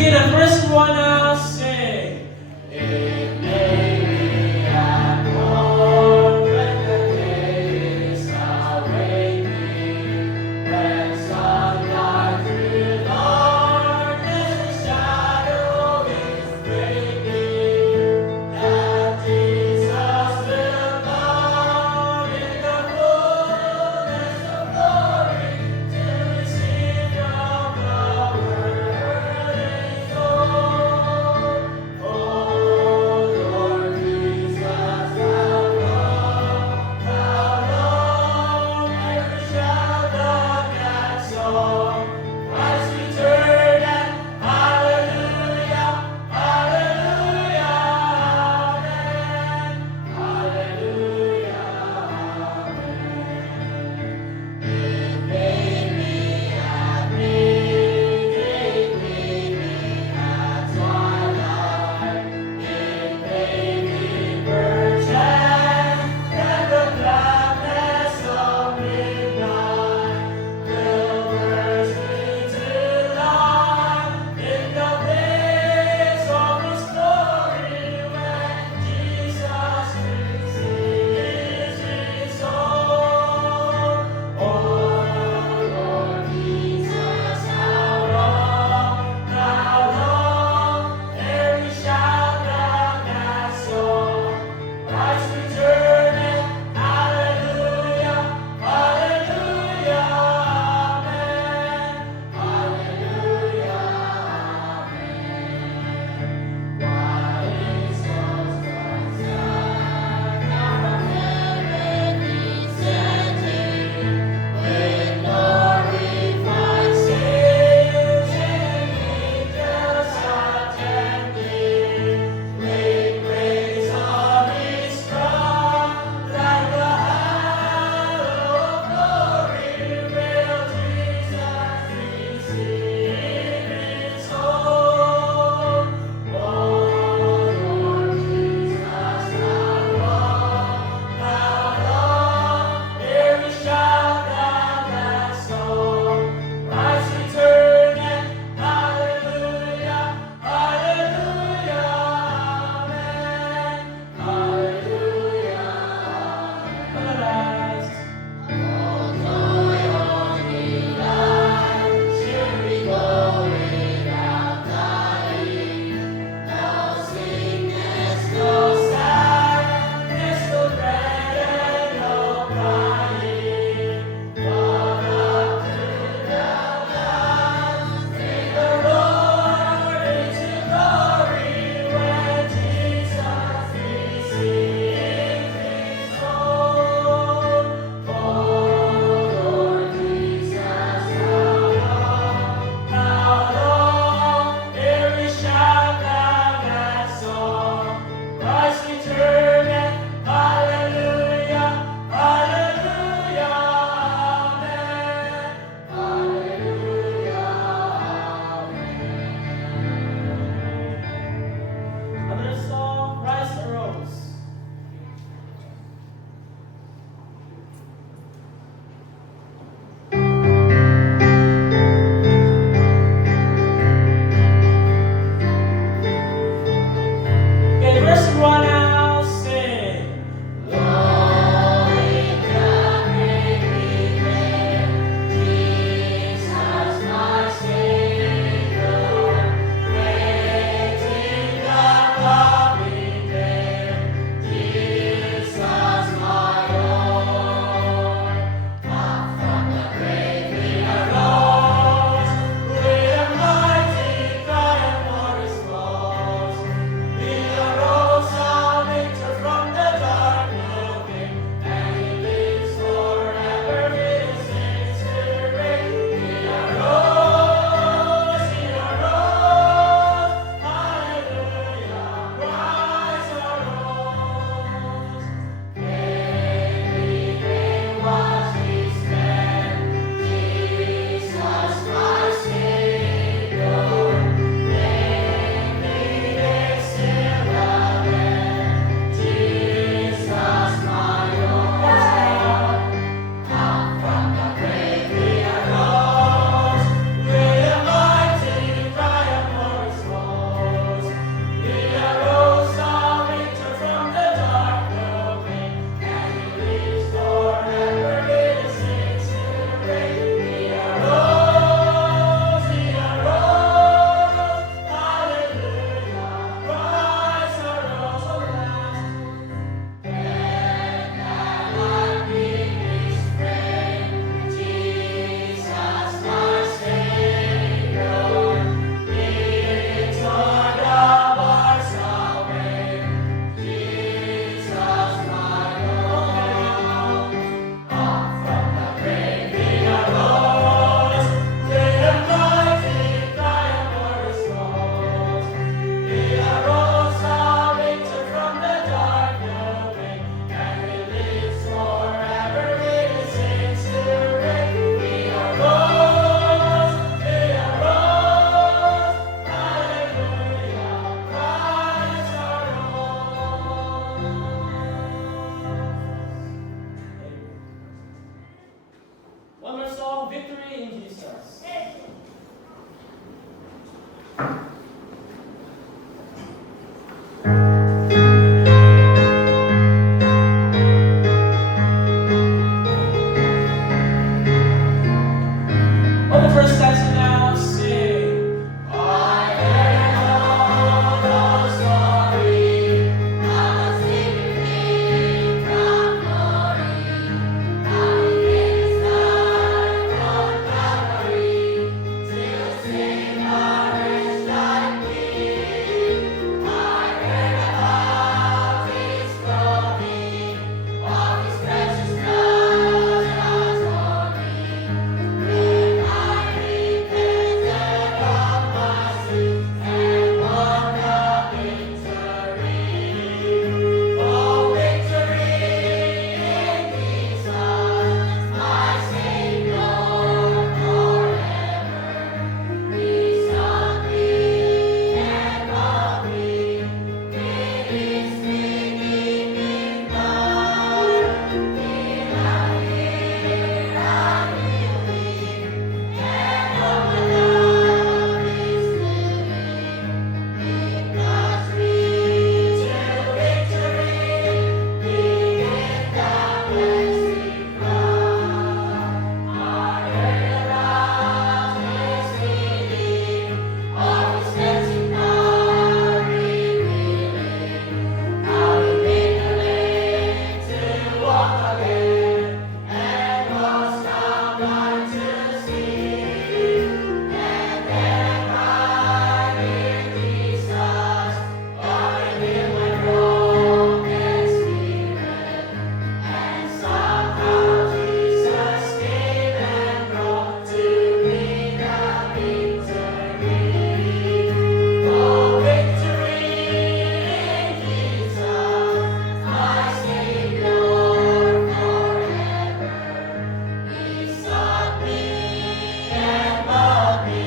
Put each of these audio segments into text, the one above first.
Okay, the first one now sing. One more song, Victory in Jesus. On the first stanza now, sing. I heard all the story of a Savior came from glory. How He gave His life on Calvary to save a wretch like me. I heard about His glory, of His precious blood has torn me. Then I repented of my sins and won the victory. Oh, victory in Jesus, my Savior forever. He sought me and bought me with His redeeming blood. Here I hear, I believe, and all my love is living, because we to victory, we give the blessing from. I heard about His healing, of His cleansing power revealing, how He made the lame to walk again, and was found blind to see. And then I cried in Jesus, Lord, heal my broken spirit. And somehow Jesus came and brought to me the victory. Oh, victory in Jesus, my Savior forever. He sought me and bought me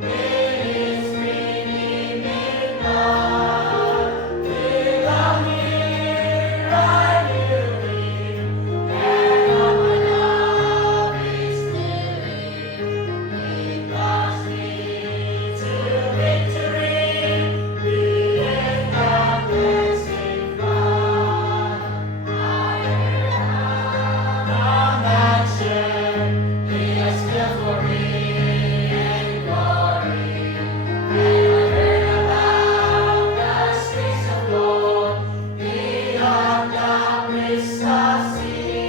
with His redeeming blood. Without Him, I knew Him, and all my love is living, because we to victory, we lift the blessing from. I heard how the mansion He has built for me in glory, and I heard about the streets of gold beyond the crystal sea.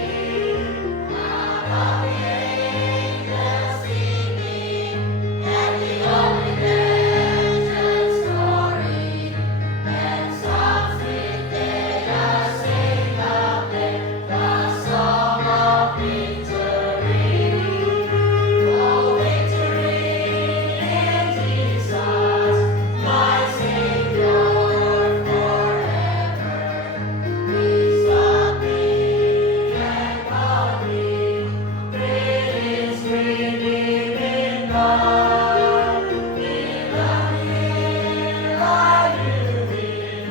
About the angels singing, and the old redemption story, and songs within a sing the song of victory. Oh, victory in Jesus, my Savior forever. He sought me and bought me with His redeeming blood. Without Him, I knew Him,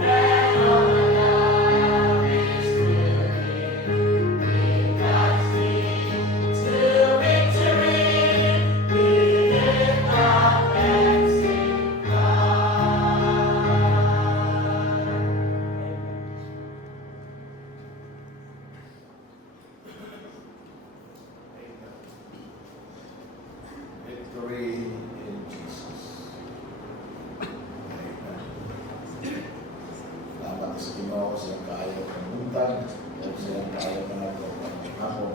and all my love is living, because we to victory, we lift the blessing Victory in Jesus. Amen. Salamat sa Ginoo sa kaya kamutan at sa kaya panatong ako.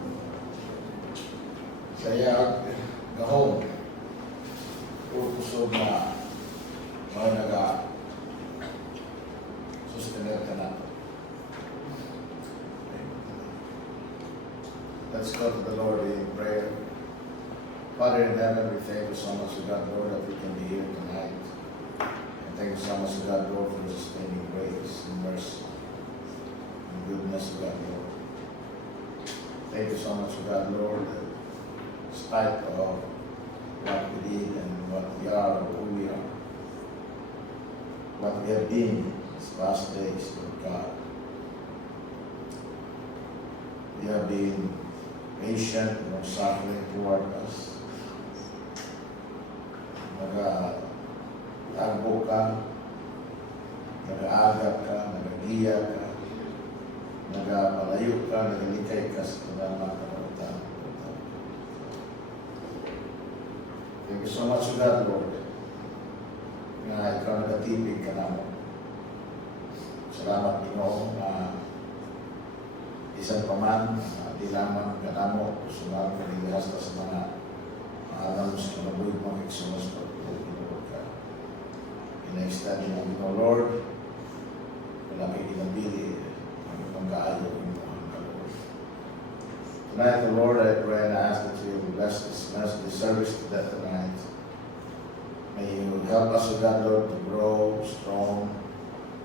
Saya gahom puso na mga naga sustainer ka na. Let's go to the Lord in prayer. Father in heaven, we thank you so much, God, Lord, that we can be here tonight. And thank you so much, God, Lord, for your sustaining grace and mercy and goodness, God, Lord. Thank you so much, God, Lord, that in spite of what we did and what we are or who we are, what we have been these past days, Lord God, we have been patient, long-suffering toward us. Nag-agbo ka, nag-aagap ka, nag-agiya ka, nag-palayo ka, nag-alikay ka sa mga kapagutan. Thank you so much, God, Lord. Nga ikaw nagatipig ka naman. Salamat, Ginoo, na isang paman, di lamang ka namo, sumal ka nilihasta sa mga alam mo sa kinabuhi mo, iksumas pagpapagpapag ka. Ina-study mo, Ginoo, Lord, wala kayo ginabili, ang ibang kaayo, ang ibang kalor. Tonight, the Lord, I pray and ask that you bless this service to that tonight. May you help us, O God, Lord, to grow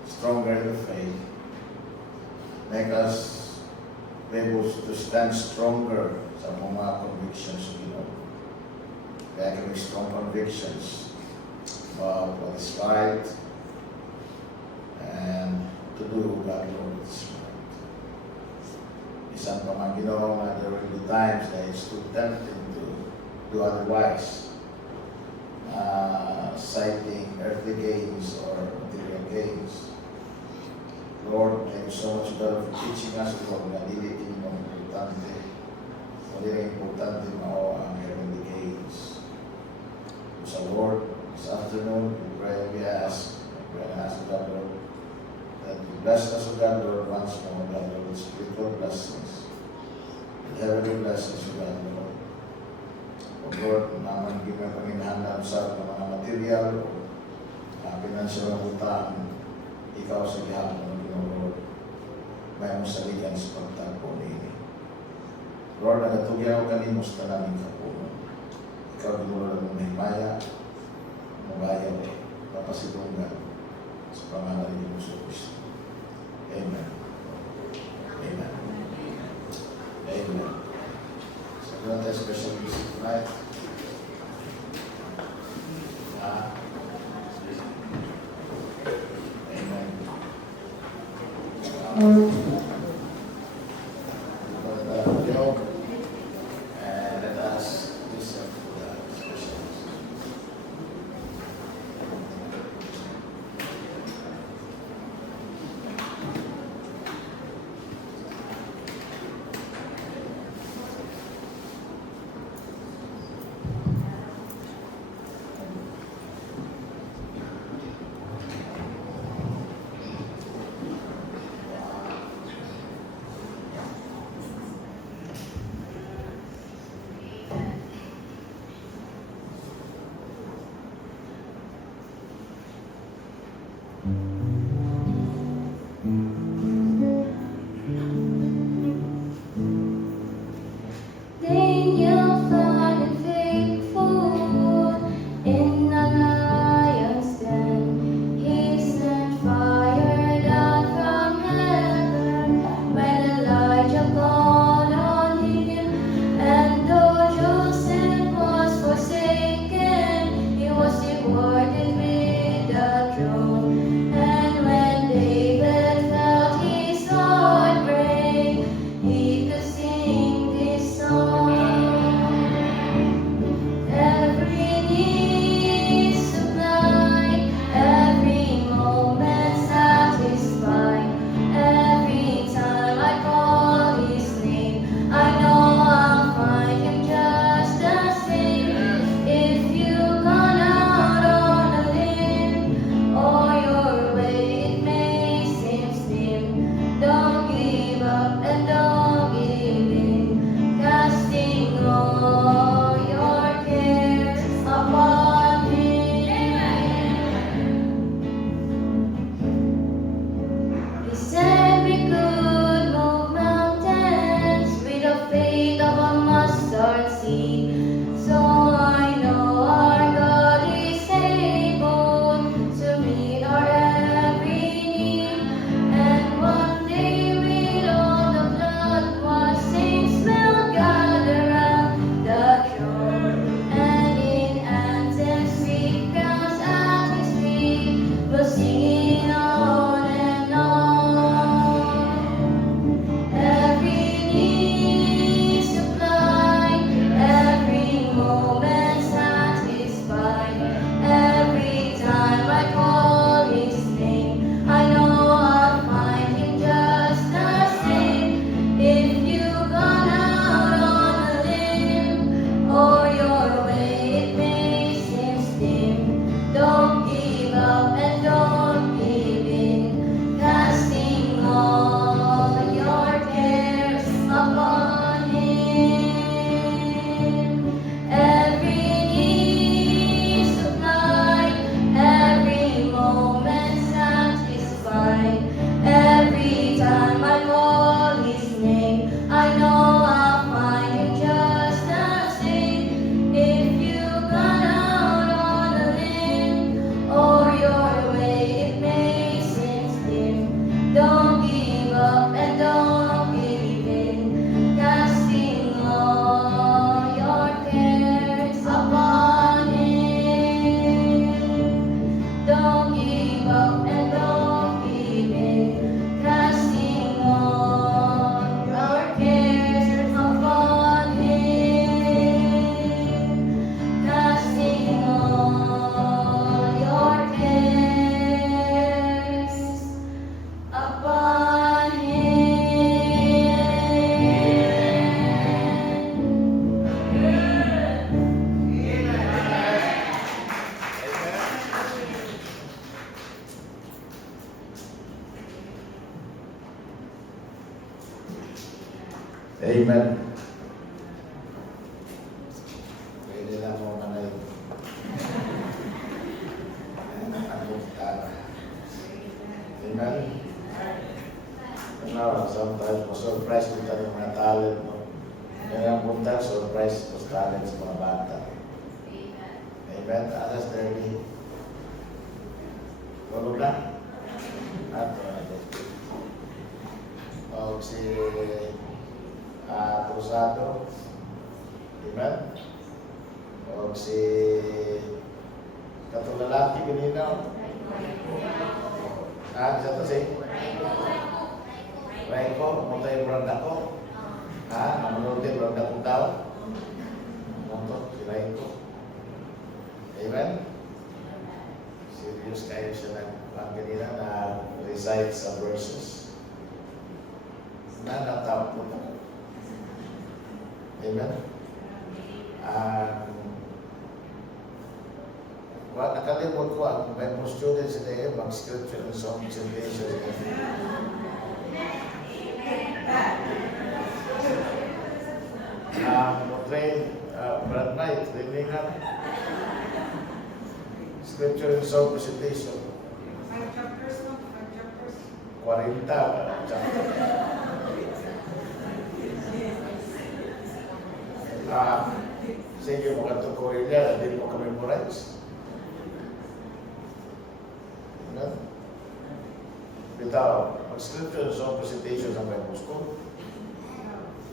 stronger in the faith. Make us be able to stand stronger sa mga convictions, you know. Kaya kami strong convictions about what is right and to do, God, Lord, what is right. Isang pa Ginoong na there will be times that it's too tempting to do otherwise. Citing earthly gains or material gains. Lord, thank you so much, God, for teaching us, Lord, na dilitin mo importante. Hindi importante mo ang heavenly gains. So, Lord, this afternoon, we pray, we ask, God, Lord, that you bless us, God, Lord, once more, God, Lord, with spiritual blessings, with heavenly blessings, God, Lord. O Lord, naman hindi mo panginahanglan sa mga material o financial na utang, ikaw sa gihapon, Lord, may mo saligan sa pagtagpo niya. Lord, nagatugyan ako kanino sa tanaming kapunan. Ikaw, Lord, ang mahimaya, mabayaw, papasidungan sa pangalan ni Jesus Cristo. Amen. Amen. Amen. So, we want a special music tonight. Amen. And let us listen to the special music. surprise kita ng mga talent mo. Yan ang punta, surprise sa talent sa mga bata. Amen. Alas Derby. Tulog na. At o si Cruzado. Amen. O si katulalaki ganina. Isa to si Raiko, pumunta yung brand ako. Namunod din brand akong tao. Pumunta si Raiko. Amen. Serious kayo siya ng ganina na recite sa verses. Natawag po na. Amen. Nakalimot ko ang may mga students today, mag-scripture and song presentation. Train, Brad Knight, trainingan. Scripture and song presentation. 5 chapters, no? 5 chapters. 40 chapter. Sige mo katukoy niya, hindi mo ka-memorize. Bitaw, mag-scripture sa presentation ng Bible School.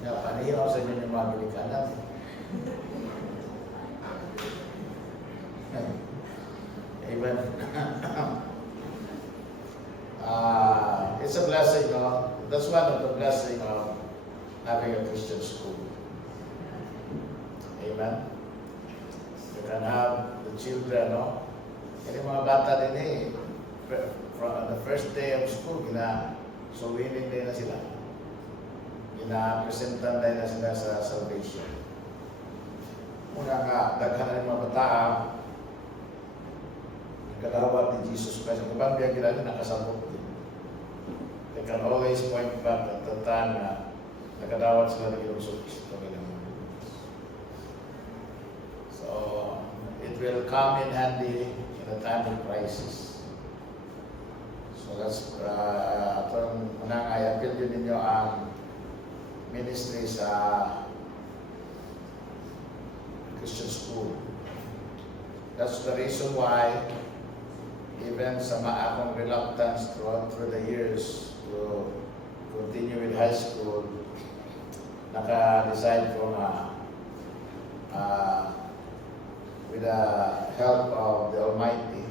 Panihaw sa inyo yung mga Pilikanan. Amen. It's a blessing, no? That's one of the blessing of having a Christian school. Amen. You can have the children, no? Yung mga bata din from the first day of school, suwinin din na sila. Presentan din na sila sa salvation. Una nga, daghan ng mga bata, nagkadawat ni Jesus Christ. Ang ibang biya nila nakasabot din. They can always point back at the time na nagkadawat sila ng Yesus Kristo. So, it will come in handy in a time of crisis. So that's atong unang i-appeal din ninyo ang ministry sa Christian school. That's the reason why even sa akong reluctance through the years to continue with high school, naka-decide ko na with the help of the Almighty,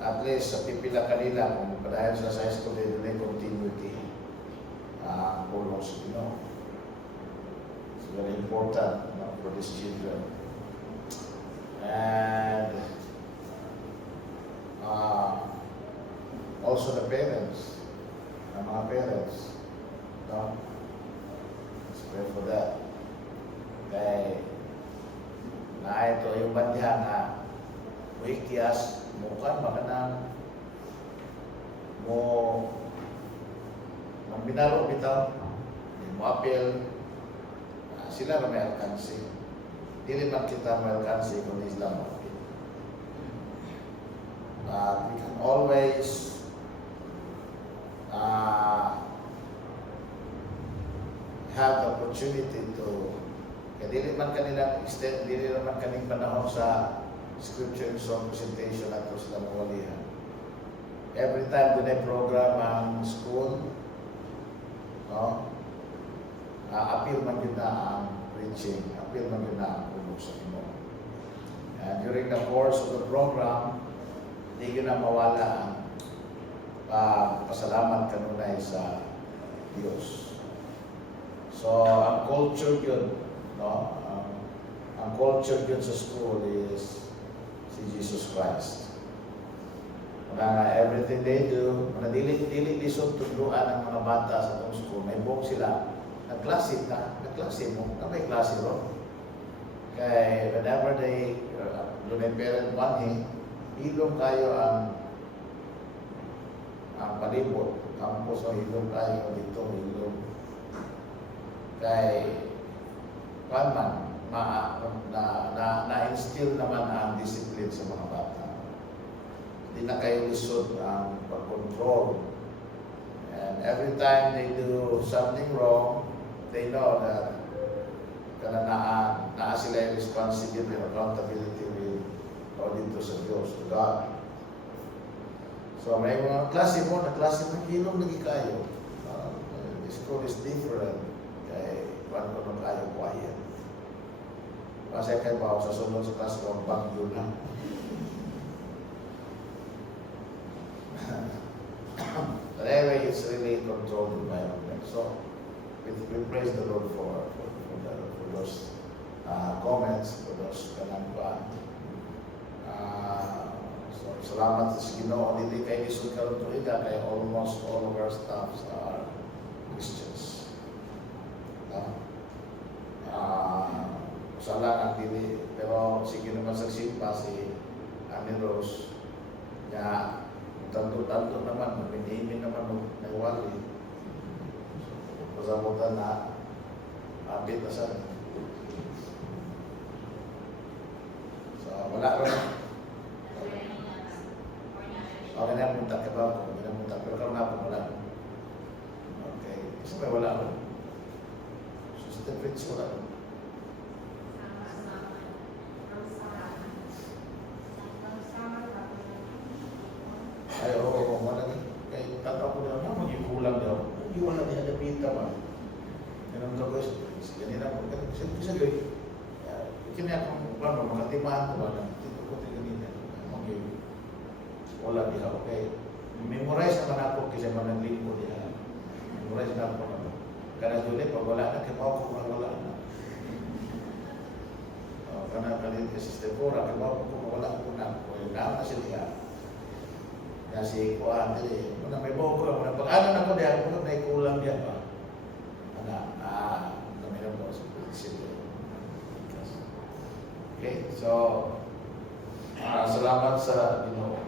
at least sa pipila kanila, kung dahil sa high school, may continuity kulong sa Pinoy. It's very important, for these children. And also the parents, mga parents, let's pray for that. Kaya ito yung bandihan na wikiyas mukan makanang mo binaro bitaw mo apel sila na may alkansi. Dili man kita may alkansi kung Islam apel. We can always have the opportunity to dili man kanila extend, dili naman kaning panahon sa scripture and song presentation at sila mawalihan. Every time doon ay program ang school, appeal man yun na ang preaching, appeal man yun na ang ulog sa Pinoy. And during the course of the program, hindi yun na mawala ang pasalamat kanunay sa Diyos. So, ang culture yun, ang culture yun sa school is si Jesus Christ. Everything they do, dili lisod tuluan ang mga bata sa itong school. May buong sila. Nagklase mo, may klase ron. Kaya whenever they, doon ay parent one, hilong kayo ang palibot. Campus o hilong kayo dito, hilong. Kaya, na-instill naman ang discipline sa mga bata. Hindi na kayo lisod ang pag-control And every time they do something wrong, they know that kana naa sila yung responsibility and accountability with o dito sa Diyos, to God. So may mga klase mo, kilong lagi kayo. The school is different. Kaya paano ko kayo quiet. Kasi kayo ba sa sunod sa klase ko, bagyo na. But anyway, it's really a controlled environment. So we praise the Lord for those comments, for those kanang so salamat sa Ginoo, hindi kayo isod karon tuiga kay almost all of our staffs are Christians. Salah ang dili, pero sige naman sa simpa si Ami Rose niya tanto naman, minihimin naman nagwali. So, pasamutan na abit na sa so wala rin. Okay na punta ka ba? Okay na punta. Pero karoon na po wala. Okay. Isa may wala rin. So sa Fritz wala rin. Ay, oo, wala rin. Kaya tataw ko na, maging kulang daw. Hindi wala niya napita ba? Ganun ka ba? Ganina po. Kasi gawin. Kini akong makatimahan ko ba? Dito ko ito ganina. Okay. Wala niya. Okay. Memorize naman ako kasi managling ko niya. Memorize na ako naman. Karena duli, pag wala na, kipaw ko wala na. Karena kalit ka Sister Cora, kipaw ko wala ko na. Kung na sila. Kasi kuhaan dili. Muna may buho ko. Pag-ano na ko diyan, kung may kulang diyan pa. Kami na po sa sila. Okay, so salamat sa Ginoo.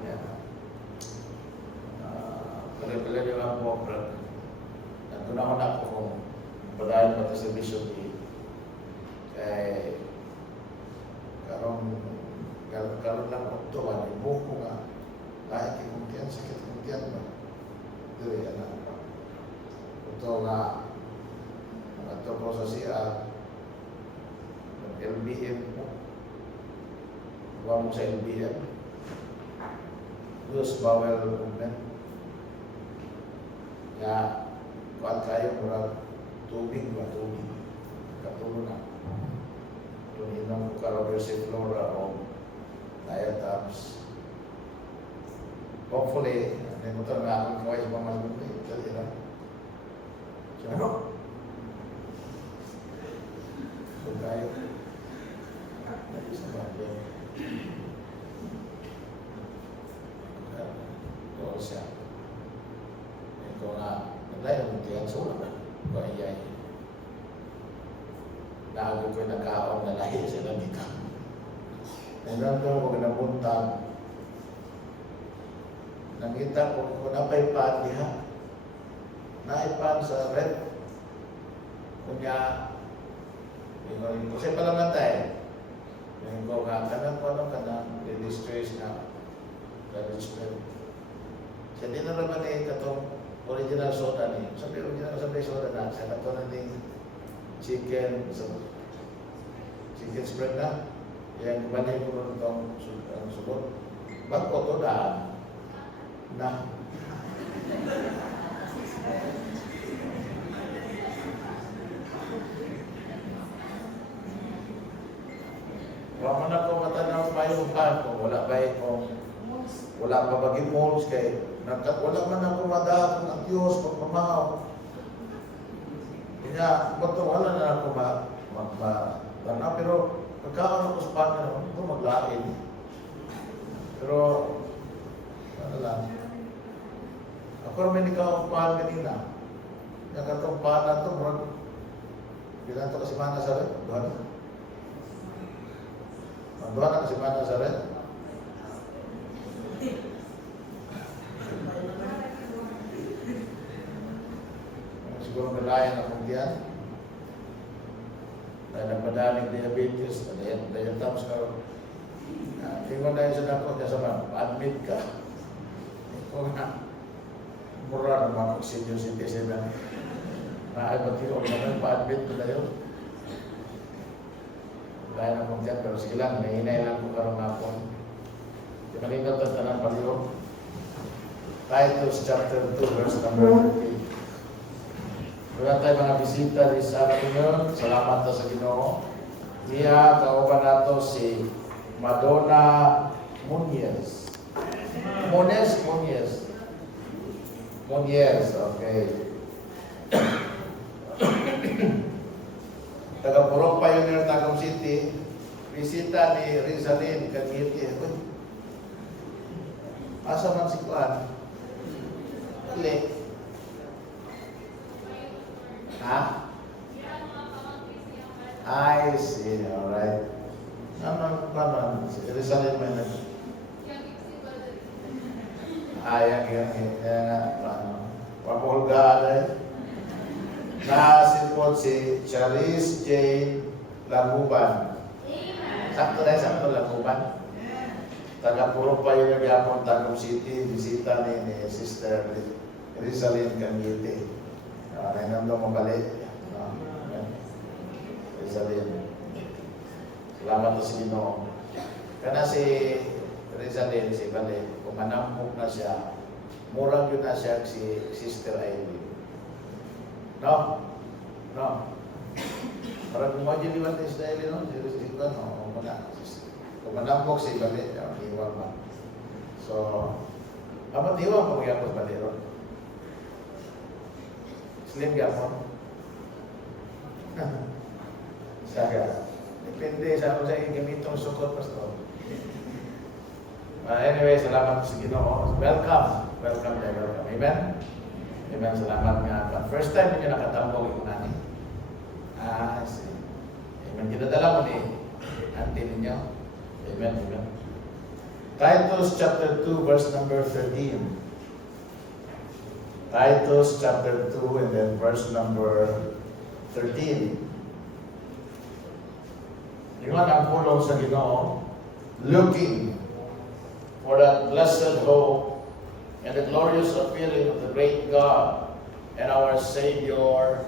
Pala-pala lang po, nagtunahon ako kung padayon pati sa Bishop E. Kaya karon lang ko ito, ibuho ko nga. Kahit ikuntian, sakit kuntian ba? Dili, anak. Ito nga, ito ko sa siya, LBM mo. Huwag mo sa LBM. Loose bowel movement. Ya, kuat kayo murag tubig ba? Tubig. Katulo na. Tuminom ko Caraversiflora Flora o diatoms. Hopefully, may motor na akong kawai sa mga malundi. Dali na. So, ano? So, tayo. Dali sa bagay. Ito siya. Ito nga, naglayo mo tiyan sa ulo na. Ito ay yay. Naagod ko yung nagkaon na lahi sila dito. Nandang ko nabuntang. Nakita ko kung napay pan diha. Naipan sa red. Kunya, kasi pala matay. Yung ko nga, kanang distress na register. Sa di na naman katong original soda ni. Sabi soda na. Sa kato na ni chicken spread na. Yang banay ko rin itong subot. Bago ito daan. Na wala na ko matanaw pa yung ko. Wala ba kung wala pa baging molds kay wala man ako madahon ang Diyos pagmamahaw. Kaya bato wala na ako magtanaw pero pagkaon ako sa Panginoon ito maglain. Pero ano lang. Ako naman ikaw ang pahal kanina. Nakatong pahal na ito, murag. Bilang ito kasi mana sa rin. Doon. Doon na kasi mana sa rin. Siguro kalayan akong diyan. Dahil nagpadaling diabetes, diabetes ka. Tingnan tayo sa dapat kasama, admit ka. Ikaw na. mura ng mga senior citizen na naibati ko naman pa-admit ko na yun. Dahil na kong dyan, pero sige lang, nahinay lang ko karong hapon. Di malingat ang tanang paliho. Titus chapter 2, verse number 13. Wala tayo mga bisita di sa akin yun. Salamat na sa Ginoo. Niya, kauban nato si Madonna Muñez. Muñez, okay. Taga-Purok Pioneer, Tagum City. Bisita ni Rizalin, Kagiti. Asa man si Kuan? Uli. Ha? I see, alright. Naman, Rizalin man na. Pamulga na nasipot si Charis Jane Laguban. Sakto Laguban. Taga-Purok pa yun yung Tagum City, bisita ni Sister Rizalin Kangiti. Nainam mabalik. Rizalin. Salamat na si Ginoo. Kana si Rizalin, si Balik, kung manampok na siya, murang yun na siya si Sister Ivy. No? Parang kung majiliwan ni Sister Ivy, no? Si Rizalin, no? Kung manampok si Balik, iwan ba? So, amat iwan pa kaya ko Balik ron? Slim gapon? Saga. Depende sa kung saan gamitong sukot, Pastor. Anyway, salamat sa Ginoo. Welcome. Amen? Amen, salamat nga. First time ninyo nakatambog yung nani. I see. Amen. Kinadala mo ni auntie ninyo. Amen. Titus chapter 2, verse number 13. Titus chapter 2 and then verse number 13. Yung ang pulong sa Ginoo, looking for that blessed hope and the glorious appearing of the great God and our Savior,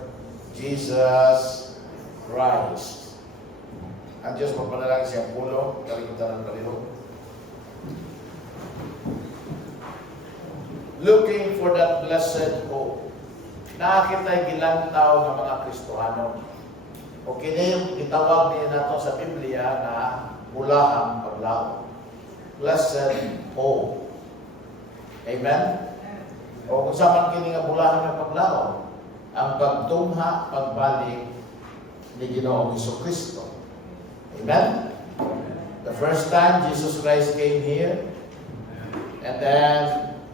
Jesus Christ. Ang Diyos magpanalang siyang pulo, kalimutan ng kalihok. Looking for that blessed hope. Nakakita'y gilantaw ng mga Kristohano. O kini yung itawag niya nato sa Biblia na bulahang paglaom. Blessed hope. Amen? O kung saan kini nga bulahang ng paglaom, ang pagtungha, pagbalik ni Ginoong Jesucristo. Amen? The first time Jesus Christ came here, and then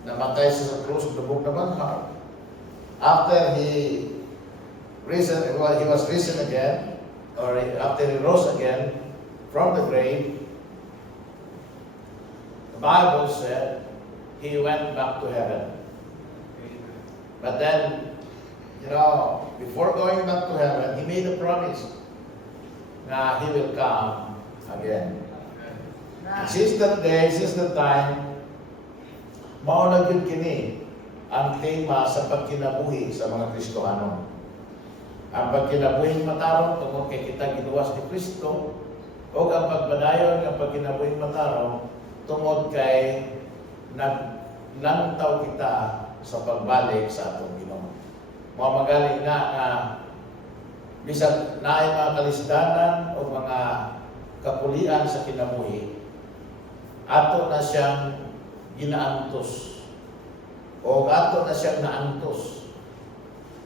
namatay siya sa krus, lubog na banghar. After he was risen again, or after he rose again from the grave, the Bible said he went back to heaven. But then, before going back to heaven, he made a promise that he will come again. Since that day, since that time, mauna gyud kini ang tema sa pagkinabuhi sa mga Kristohano. Ang pagkinabuhing matarong tungod kay kita giluwas ni Kristo, o ang pagbadayon ng pagkinabuhing matarong tungod kay naglantaw kita sa pagbalik sa atong Ginoo. Magaling nga bisag naay mga kalisdanan o mga kapulian sa kinabuhi, ato na siyang ginaantos o ato na siyang naantos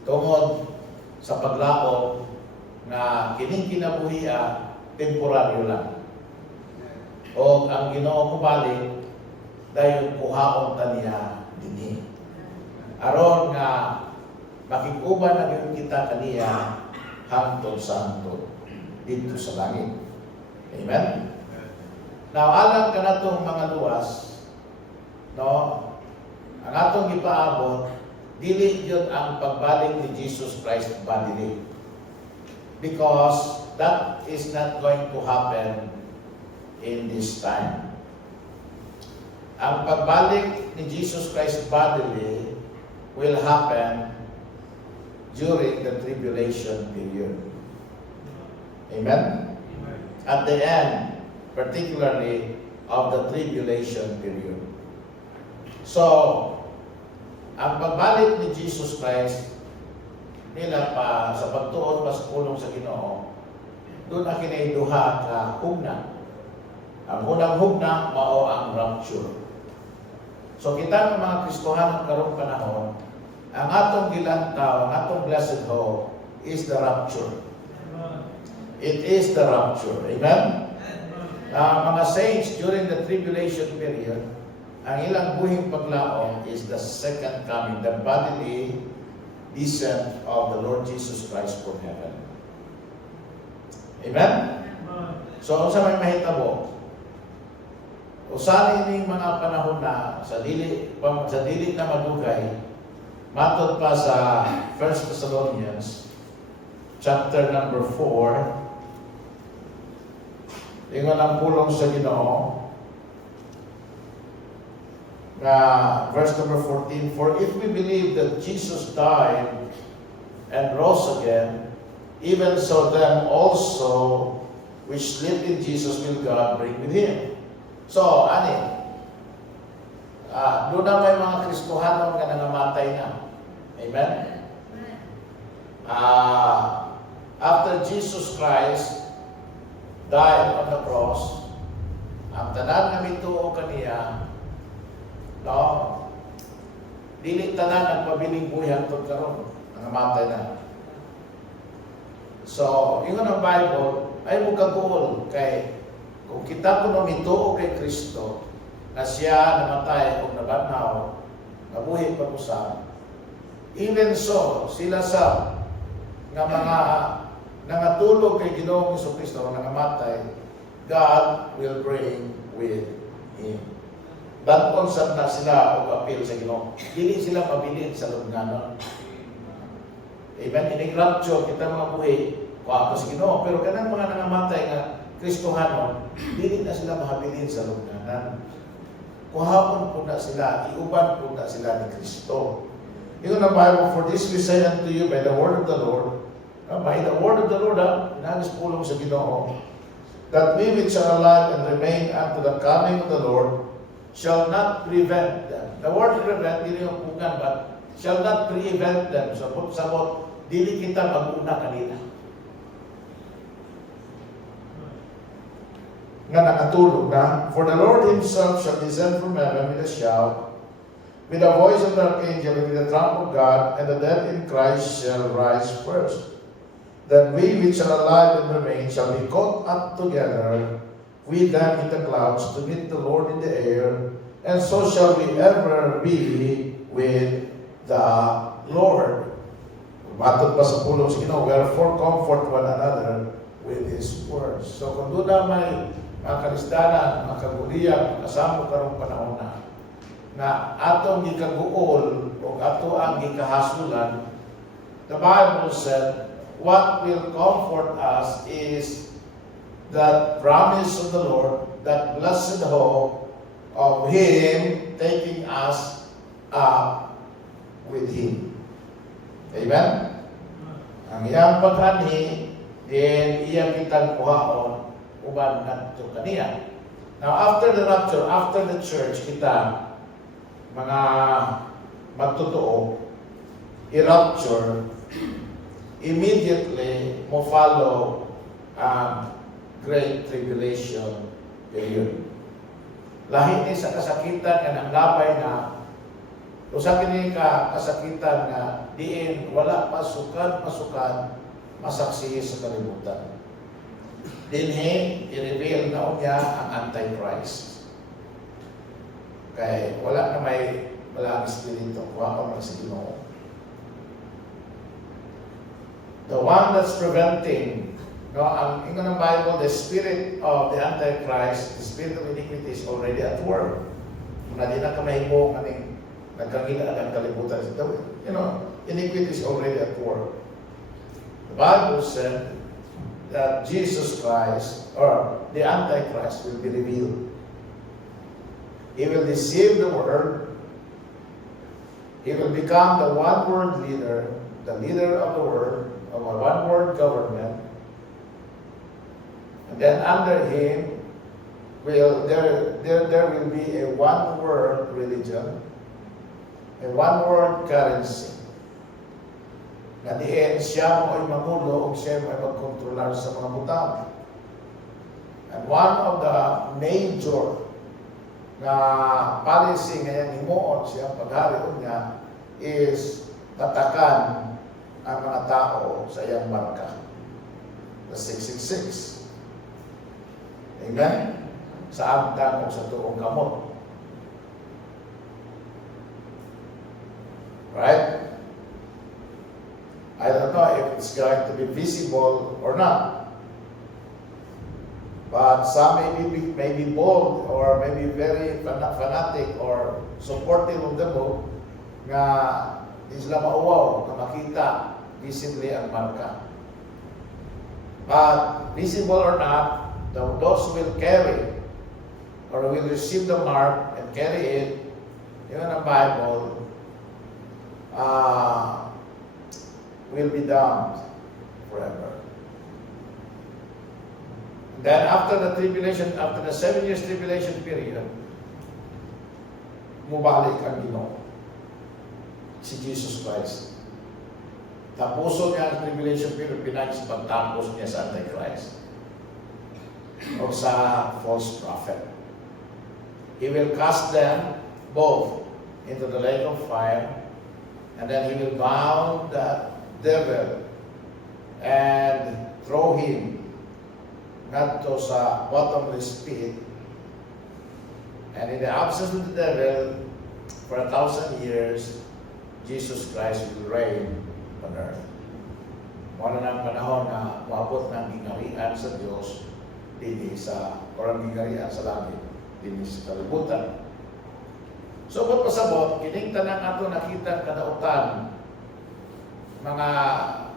tungod sa paglaom na kining kinabuhi temporaryo lang. O ang Ginoo mobalik dayon kuhaon ta niya dinhi. Aron nga makikuban na gyud kita kaniya hangtod sa hangtod dito sa langit. Amen. Now, alam ka na itong mga luwas, ang atong ipaabot, dili yun ang pagbalik ni Jesus Christ bodily. Because that is not going to happen in this time. Ang pagbalik ni Jesus Christ bodily will happen during the tribulation period. Amen? At the end, particularly of the tribulation period. So, ang pagbalik ni Jesus Christ nila pa sa pagtuon pa sa pulong sa Ginoo, doon na kinaiduha ka hugna. Ang unang hugna mao ang rapture. So kita ng mga Kristohanon karong panahon, ang atong gilantaw, ang atong blessed hope is the rapture. It is the rapture. Amen? Mga saints during the tribulation period, ang ilang buhing paglaom is the second coming, the bodily descent of the Lord Jesus Christ from heaven. Amen? So, sa may mahitabo, usanin ning mga panahon na sa dili na madugay, matod pa sa 1 Thessalonians, chapter number 4, ingon ang pulong sa Ginoo, verse number 14, for if we believe that Jesus died and rose again, even so them also which sleep in Jesus will God bring with Him. So, doon na may mga Kristohanon nga nangamatay na. Amen? After Jesus Christ died on the cross, ang tanan nga mituo kaniya, no, dili tanan ang pabiling buhay hangtod karon, nangamatay na. So, ingon ang Bible, ay mo kagool kay kung kita ko mituo kay Kristo na siya namatay o nabanhaw, nabuhi pa usa. Even so, sila sa nga mga nangatulog kay Ginoong Jesucristo nga namatay, God will bring with Him. Bagon sa na sila o appeal sa Ginoo. Dili sila mabilin sa lubnganon. Amen. In rapture kita mga buhi ko ako sa Ginoo, pero kanang mga nangamatay nga Kristohanon, dili na sila mahabilin sa lubnganan. Kuhapon po na sila, iuban po na sila ni Kristo. Ito na Bible, for this we say unto you by the word of the Lord, by the word of the Lord, nangis pulong sa Ginoo, that we which are alive and remain unto the coming of the Lord shall not prevent them. The word prevent, dili yung pugan, but shall not prevent them. Sabot, dili kita mag-una kanina. Nga nakatulog na, for the Lord Himself shall descend from heaven with a shout, with the voice of the archangel, and with the trump of God, and the dead in Christ shall rise first. Then we which are alive and remain shall be caught up together with them in the clouds to meet the Lord in the air, and so shall we ever be with the Lord. Matod pa sa pulong sa Ginoo, wherefore comfort one another with His words. So kung doon na may mga karisdanan, mga kaguliyan, kasama karong panahon na atong gikaguol o ato ang gikahasulan, the Bible said, what will comfort us is that promise of the Lord, that blessed hope of Him taking us up with Him. Amen? Ang iyang paghanhi, then iyang kitang kuhaon, uban ngadto kaniya. Now, after the rapture, after the church, kita, mga magtotoo, i-rapture, immediately mo follow ang Great Tribulation period. Lahi ni sa kasakitan nga nanglabay na usa kini ka kasakitan nga diin wala pasukan masaksi sa kalibutan. Dinhi i-reveal na niya ang Antichrist. Kay wala na may malang espiritu, wala man sa Ginoo. The one that's preventing, ang ingon ng Bible, the spirit of the Antichrist, the spirit of iniquity is already at work. Kung di na kamahimo kaning nagkangina ang kalibutan, iniquity is already at work. The Bible said that Jesus Christ, or the Antichrist, will be revealed. He will deceive the world, He will become the one world leader, the leader of the world, of a one world government. And then under him, there will be a one world religion, a one world currency. Na diin siya mo ay mamulo o siya mo ay magkontrolar sa mga butang. And one of the major na policy ngayon himuon siya pagharion niya is tatakan ang mga tao sa iyang marka. The 666. Amen? Sa amtang o sa tuong kamot. Right? I don't know if it's going to be visible or not. But some may be bold or maybe very fanatic or supportive of the book nga di sila mauwaw na makita visibly ang marka. But visible or not, those who will carry or will receive the mark and carry it, yun ang Bible, will be damned forever. Then after the tribulation, after the 7 years tribulation period, mubalik ang Ginoo, si Jesus Christ. Tapuso niya ang tribulation period, pagtapos niya sa Antichrist o sa false prophet. He will cast them both into the lake of fire, and then he will bound the devil and throw him not to sa bottomless pit. And in the absence of the devil, for 1,000 years, Jesus Christ will reign on earth. Wala ng panahon na maabot ng gingarian sa Diyos dini sa, or ang gingarian sa langit dini sa kalibutan. So, ba't pasabot, kining tanang ato nakita kadautan, mga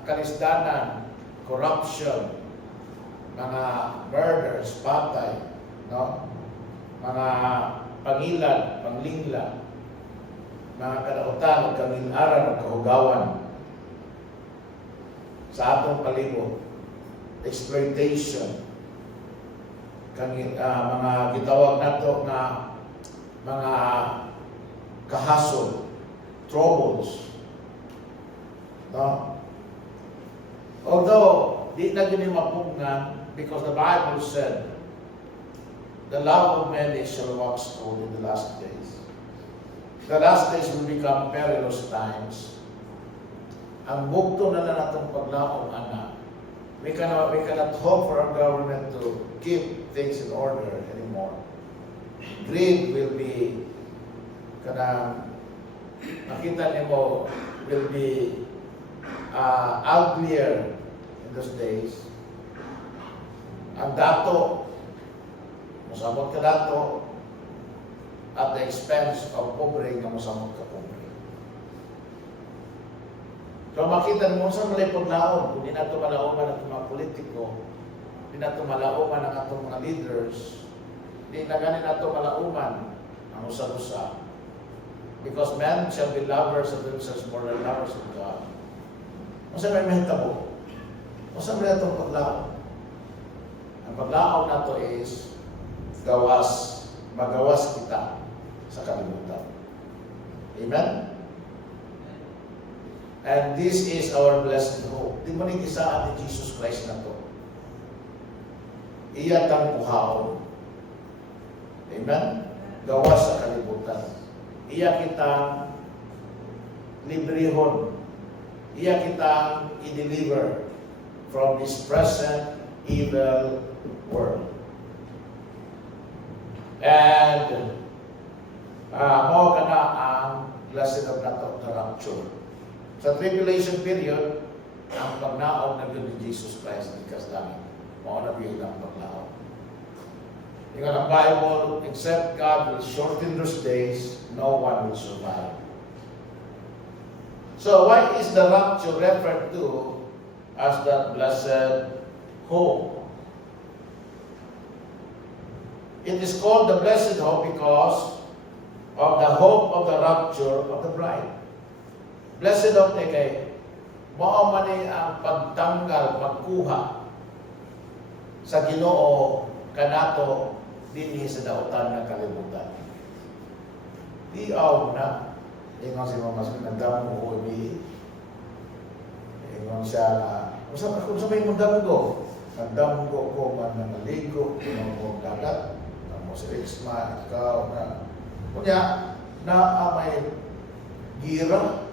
kalisdanan, corruption, mga murders, patay, no? Mga pangilan, panglingla, mga kadautan, kamingaran, kahugawan sa atong palibot, exploitation, mga gitawag nato na mga kahasol, troubles, no? Although di na yun mapugnan, because the Bible said, the love of many shall wax cold in the last days. The last days will become perilous times. Ang bugto na natong paglaong anak, we cannot hope for our government to keep things in order anymore. Greed will be, nakita niyo will be uglier in those days. Ang dato, musamot ka dato, at the expense of pobre nga musamot ka pobre. So makita mo sa malay paglaon, kung di na ito malauman ang mga politiko, di na ito malauman ang atong mga leaders, di na ganin na ito malauman ang usa-usa. Because men shall be lovers of themselves more than lovers of God. Masa may mahitabo? Masa may itong paglaon? Ang paglaon na ito is magawas kita sa kalimutan. Amen? And this is our blessed hope. Di mo ni Jesus Christ na ito. Iya tang buhaon. Amen? Gawas sa kalibutan. Iya kitang librehon. Iya kitang i-deliver from this present evil world. And mo ka na ang blessed of the rapture. Sa tribulation period, ang pagnaog na ni Jesus Christ ng kasdangin. Mo na bilang ang pagnaog. Because the Bible, except God will shorten those days, no one will survive. So why is the rapture referred to as that blessed hope? It is called the blessed hope because of the hope of the rapture of the bride. blessed of ni kay mao man ni ang pagtanggal, pagkuha sa Ginoo kanato dinhi sa dautan nga kalibutan. Diaw na ingon si Mama sa nagdamo ko ni ingon siya usa ako sa may mundamgo. Nagdamgo ko man na naligo, ko dagat, mo si Rixma, ikaw na kunya na may gira,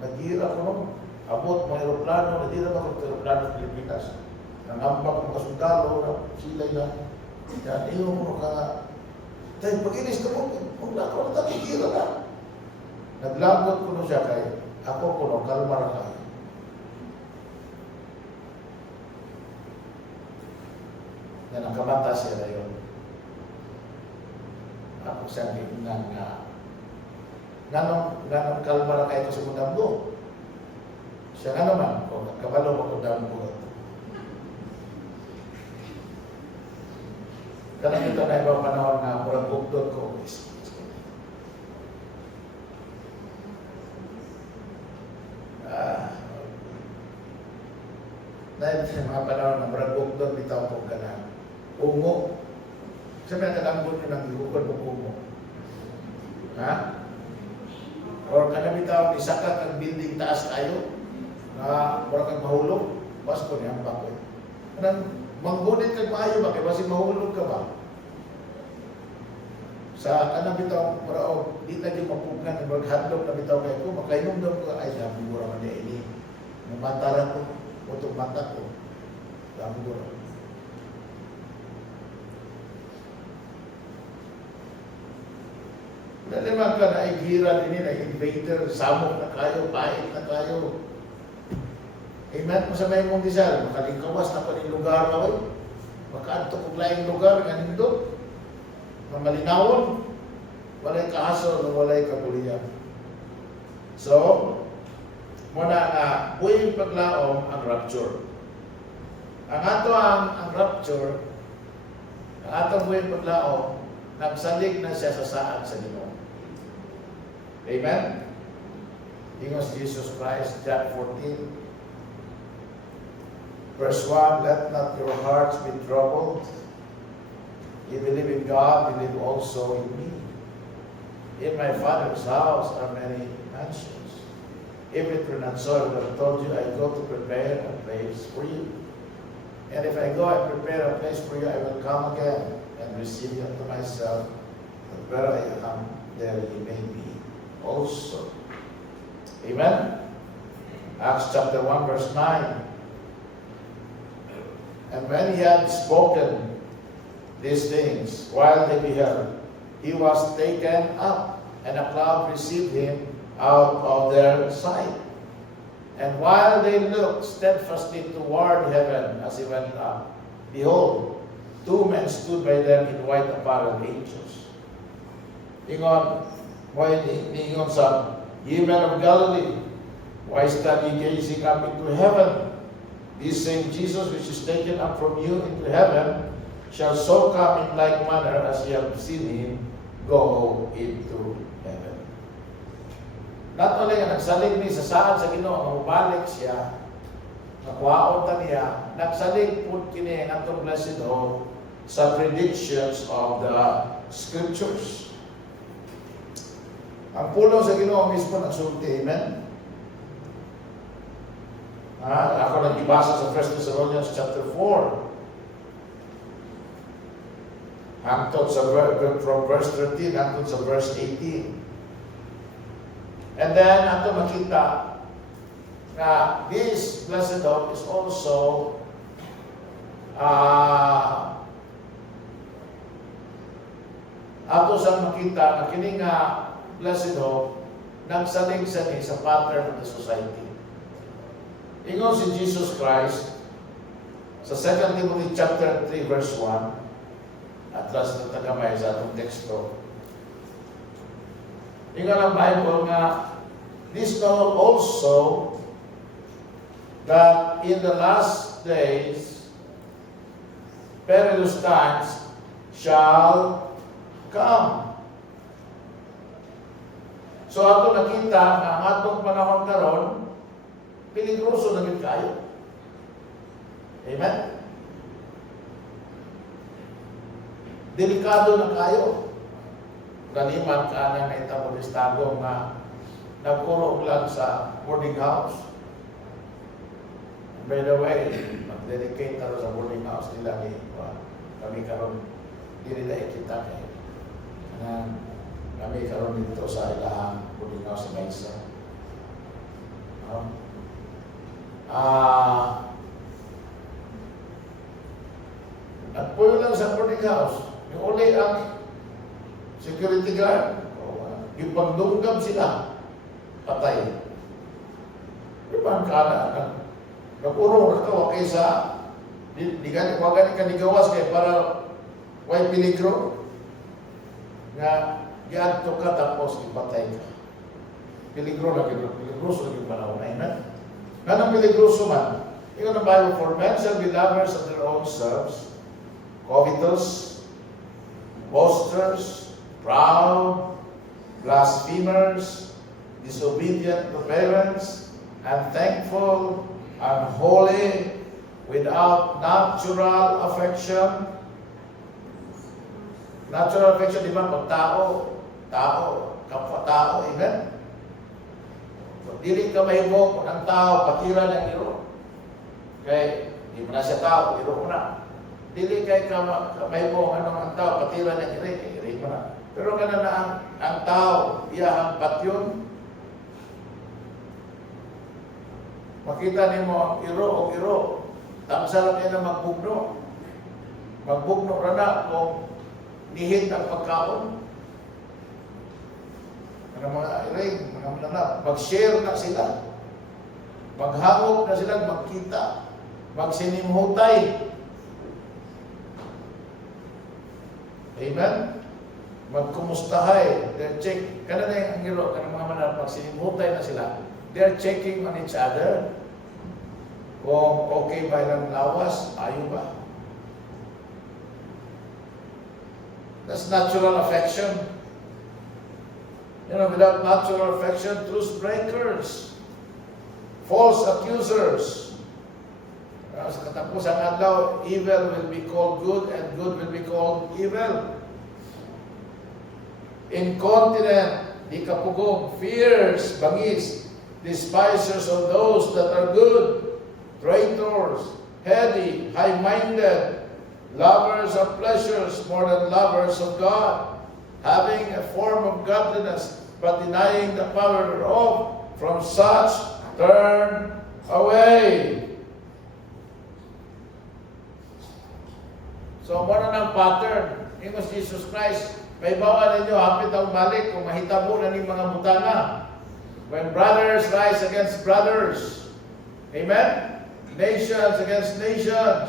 nagira ko no, abot mo aeroplano, nadira ba ko aeroplano sa Pilipinas. Nangambak mo kasundalo, na silay na. Yan, iyo mo ka, dahil pag-inis ka mo, kung ako na nakigira na. Naglagot ko no siya kay, ako ko no, kalmar ka. Na nakamata siya na yun. Ako siya ganong kalmar kayo sa mundamgo. Siya nga naman, kung kabalo mo kung damgo. Karena ito na ibang panahon na murang bukdod ko. Dahil sa mga panahon na murang bukdod, bitaw ko ka na. Ungo. Sabi na kalambot nyo ng gugod mo ungo. Ha? Or kanabitaw, isa ka kang building taas kayo, na murang kang mahulog, bas ko niya ang bakoy. Kanang manggunit kag maayo ba, kaya basi mahulog ka ba? Sa kanabitaw, murang di tayo mapugan, maghadlok na bitaw kayo ko, makainom daw ko, ay dami mura man niya ini. Mamantaran ko, utong mata ko, dami mura. Nalimang ka na igira din na invader, samok na kayo, pait na kayo. Amen? Kung sa may mong disal, makalingkawas na pa rin lugar na kayo. Makaanto kong laing lugar, ganin doon. Mamalingawon, walay kahaso, walay kabuliyan. So, muna nga, buwing paglaom ang rapture. Ang ato ang rapture, ang atong buwing paglaom, nagsalig na siya sa saan sa Ginoo. Amen? Ingos Jesus Christ, John 14, verse 1, let not your hearts be troubled. You believe in God, believe also in me. In my Father's house are many mansions. If it were not so, I would have told you, I go to prepare a place for you. And if I go and prepare a place for you, I will come again and receive you unto myself, that where I am, there ye may be also. Amen? Acts chapter 1, verse 9. And when he had spoken these things, while they beheld, he was taken up, and a cloud received him out of their sight. And while they looked steadfastly toward heaven as he went up, behold, two men stood by them in white apparel, angels. Ingon, ingon sa, ye men of Galilee, why stand ye gazing up into heaven? This same Jesus which is taken up from you into heaven shall so come in like manner as ye have seen him go into heaven. Not only nga nagsalig ni sa saan sa Ginoo, mabalik siya, nakuhaon ta niya, nagsalig po kini ang atong blessed hope sa predictions of the scriptures. Ang pulong sa Ginoo mismo nagsulti, amen? Ako nagibasa sa 1 Thessalonians chapter 4. Hangtod sa from verse 13 hangtod sa verse 18. And then, ato makita na this blessed hope is also ato sa makita na kini nga blessed hope nagsalig sa pattern of the society. Ingon si Jesus Christ sa 2 Timothy chapter 3 verse 1, atlas ng tagamay sa atong teksto. Ingon ang Bible nga, this know also that in the last days perilous times shall come. So ato nakita nga ang atong panahon karon peligroso na gid kayo. Amen. Delikado na kayo. Ganiman ka na naitabo ni Estado nga nagpuro lang sa boarding house. By the way, mag-dedicate na rin sa boarding house nila ni kami karon dili na kita kay kami karon dito sa ilahang boarding house sa Maisa. At puyo lang sa boarding house, yung uli ang security guard, ipagdunggam sila, patay. Ibang kana, nagurong na ka, kaysa, di gani kanigawas kay para way peligro, nga giadto ka tapos ipatay ka. Peligro lagi, peligroso lagi panahon na yun. Ganang peligroso man. Ikaw na Bible, for men shall be lovers of their own selves, covetous, boasters, proud, blasphemers, disobedient to parents, unthankful, unholy, without natural affection. Natural affection, di ba? Pag tao, kapwa-tao, amen? So, dili ka mahimo kung ang tao, patira ng iro. Kaya, di mo na siya tao, iro mo na. Dili kay ka mahimo ang tao, patira ng iri mo na. Pero kana na ang tao, iyahang patyon. Makita nimo ang iro o iro. Tamsa lang na magbugno. Magbugno ra na kung nihit ang pagkaon. Mga iring, mga mananap, mag-share na sila. Maghangok na sila, magkita. Magsinimhutay. Amen? Magkumustahay. They're check. Kana na yung hero, kana mga mananap, magsinimhutay na sila. They're checking on each other. Kung okay ba ilang lawas, ayaw ba? That's natural affection. You know, without natural affection, truce breakers, false accusers. Sa katapusan adlaw, evil will be called good and good will be called evil. Incontinent, di kapugong, fierce, bangis, despisers of those that are good, traitors, heady, high-minded, lovers of pleasures more than lovers of God, having a form of godliness, but denying the power thereof, from such turn away. So, muna ng pattern. Ingos Jesus Christ, may bawa ninyo, hapit ang balik, kung mahitabo na ng mga butana. When brothers rise against brothers. Amen? Nations against nations.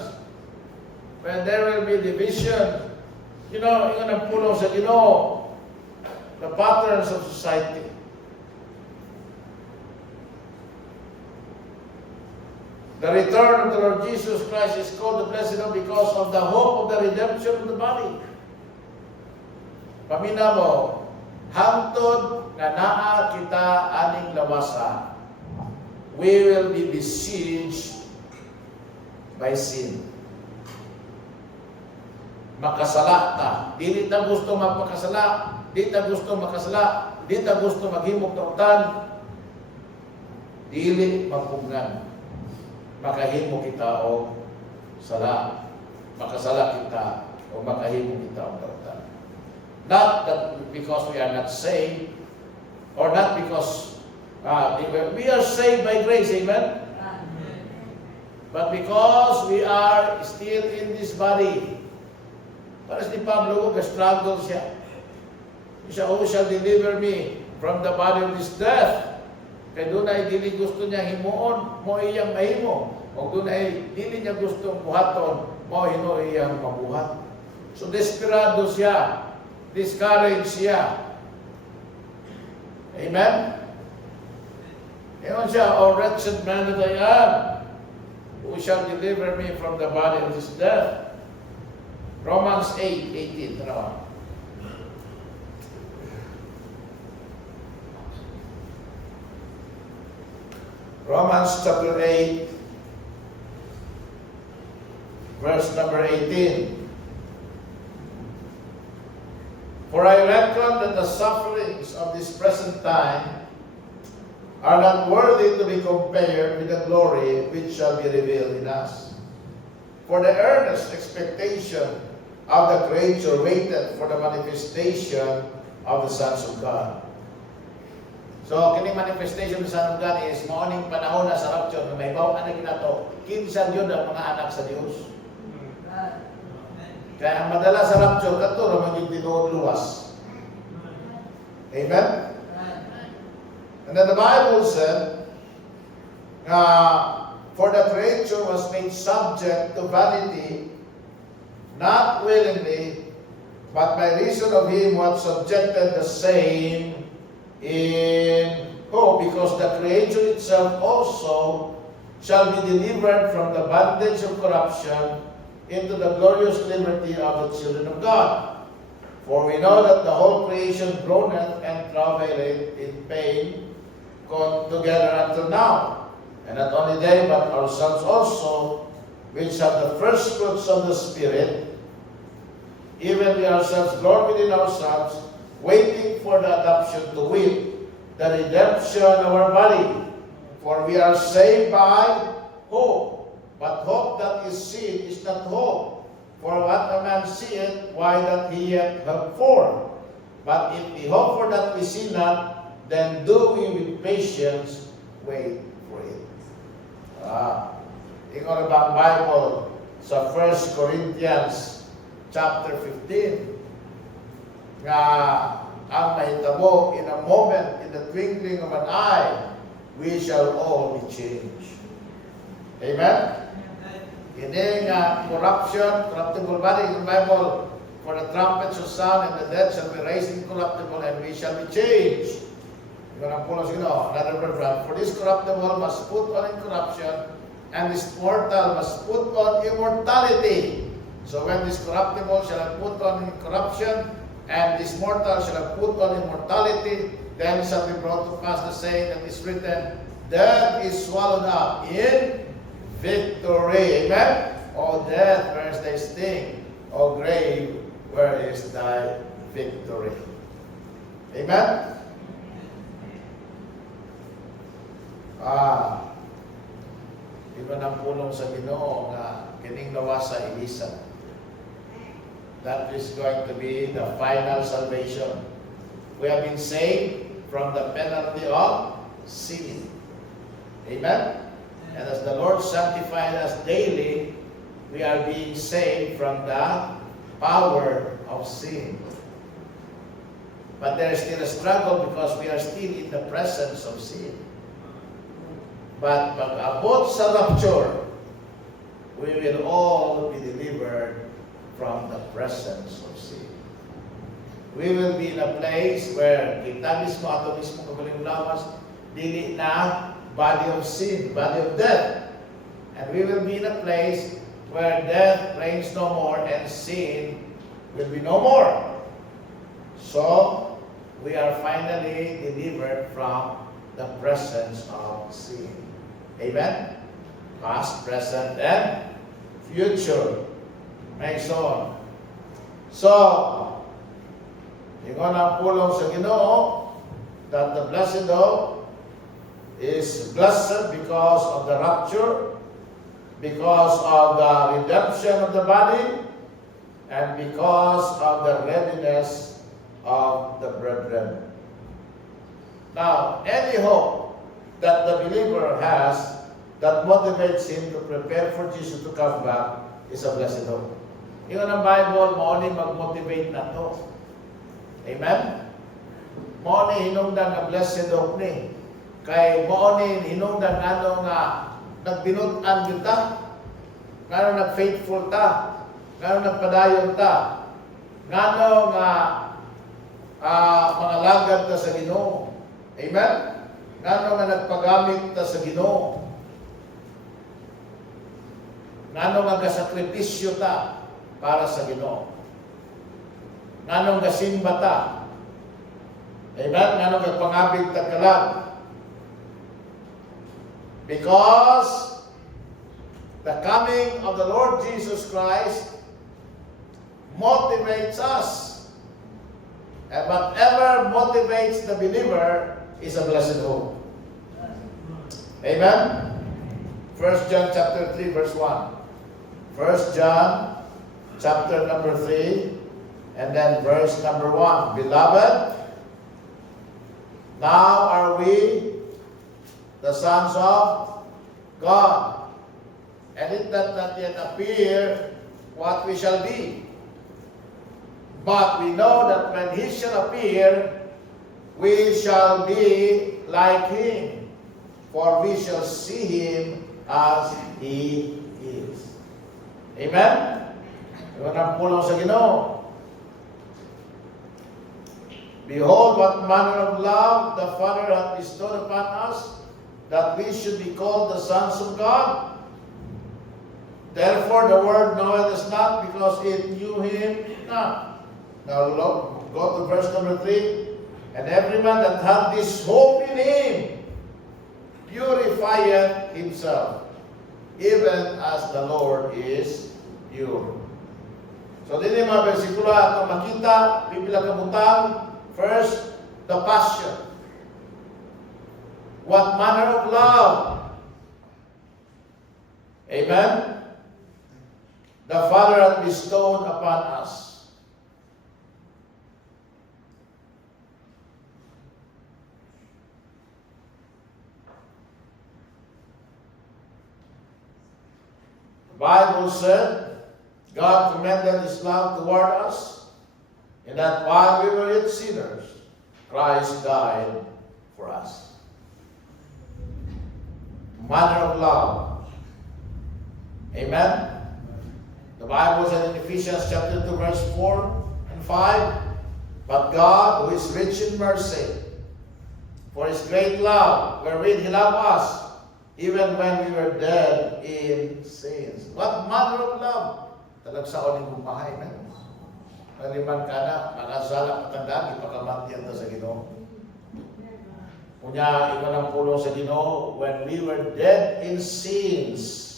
When there will be division. You know, yung ang pulong sa Ginoo, the patterns of society. The return of the Lord Jesus Christ is called the blessed one because of the hope of the redemption of the body. Pamina mo, hangtod na naa kita aning lawasa, we will be besieged by sin. Makasala ta. Dili ta gusto magpakasala, di ta gusto makasala, di ta gusto maghimog tautan, dili magpugnan. Makahimo kita o sala. Makasala kita o makahimo kita o tautan. Not that because we are not saved, or not because we are saved by grace, amen? But because we are still in this body. Para si Pablo, struggle siya. Siya, who shall deliver me from the body of this death? Kaya doon ay dili gusto niya himuon, mo iyang mahimo. O doon ay dili niya gustong buhaton, mo hino iyang mabuhat. So desperado siya, discouraged siya. Amen? Ngayon siya, O wretched man that I am, who shall deliver me from the body of this death? Romans 8:18. Romans chapter 8, verse number 18. For I reckon that the sufferings of this present time are not worthy to be compared with the glory which shall be revealed in us. For the earnest expectation of the creature waited for the manifestation of the sons of God. So, kini manifestation of the Son of God is maoning panahon na sa rapture na may bawaan na ginato. Kinsan yun ang mga anak sa Diyos. Kaya ang madala sa rapture, kato naman yung tinuod luwas. Amen? And then the Bible said, for the creature was made subject to vanity, not willingly, but by reason of him who had subjected the same in hope, because the creature itself also shall be delivered from the bondage of corruption into the glorious liberty of the children of God. For we know that the whole creation groaneth and travaileth in pain together until now. And not only they, but ourselves also, which have the first fruits of the Spirit, even we ourselves groan within ourselves, waiting for the adoption to wit, the redemption of our body. For we are saved by hope. But hope that is seen is not hope. For what a man seeth, why doth he yet hope for? But if we hope for that we see not, then do we with patience wait for it. Ingon ba ang Bible sa 1 Corinthians chapter 15 nga ang mahitabo in a moment, in the twinkling of an eye, we shall all be changed. Amen? Hindi nga corruption, corruptible body in the Bible, for the trumpets shall sound and the dead shall be raised incorruptible and we shall be changed. Another word, for this corruptible must put on incorruption and this mortal must put on immortality. So when this corruptible shall have put on incorruption and this mortal shall have put on immortality, then shall be brought to pass the saying that is written, death is swallowed up in victory. Amen? O death, where is thy sting? O grave, where is thy victory? Amen? Iba ng pulong sa Ginoo nga kining nawa sa Elisa. That is going to be the final salvation. We have been saved from the penalty of sin. Amen? And as the Lord sanctified us daily, we are being saved from the power of sin. But there is still a struggle because we are still in the presence of sin. But pag abot sa rapture, we will all be delivered from the presence of sin. We will be in a place where kita mismo, ato mismo kagaling lawas, dili na body of sin, body of death. And we will be in a place where death reigns no more and sin will be no more. So, we are finally delivered from the presence of sin. Amen? Past, present, and future. May son. So, ingon ang pulong sa Ginoo that the blessed hope is blessed because of the rapture, because of the redemption of the body, and because of the readiness of the brethren. Now, any hope that the believer has that motivates him to prepare for Jesus to come back is a blessed hope. Ingon ang Bible, mao ni mag-motivate na to. Amen? Mao ni hinungdan nga blessed hope ni. Kay mao ni hinungdan ngano nga nagbinutan kita, ngano nag-faithful ta, ngano nagpadayon ta, ngano nga mga lagad ta sa Ginoo. Amen? Ngano nga nagpagamit ta sa Ginoo. Ngano nga gasakripisyo ta para sa Ginoo. Ngano nga simba ta. Amen? Ngano nga pangabig ta kalag. Because the coming of the Lord Jesus Christ motivates us. And whatever motivates the believer is a blessed hope. Amen? 1 John chapter 3 verse 1. 1 John chapter number 3 and then verse number 1. Beloved, now are we the sons of God. And it does not yet appear what we shall be. But we know that when he shall appear, we shall be like him, for we shall see him as he is. Amen? Yun ang pulong sa Ginoo. Behold, what manner of love the Father hath bestowed upon us, that we should be called the sons of God. Therefore the world knoweth us not, because it knew him not. Now look, go to verse number 3. And every man that hath this hope in him purifieth himself, even as the Lord is pure. So din yung mga versikulo at makita, pipila kabutang. First, the passion. What manner of love? Amen? The Father hath bestowed upon us. The Bible said, God commended his love toward us, in that while we were yet sinners, Christ died for us. Manner of love. Amen? The Bible said in Ephesians chapter 2 verse 4 and 5, but God, who is rich in mercy, for his great love, wherewith he loved us, even when we were dead in sins. What manner of love? Talagsaon ng bumahay, man. Naliman ka na, makasala katanda, ipakamatyan ta sa Ginoo. Kunya, ikaw ng pulong sa Ginoo, when we were dead in sins,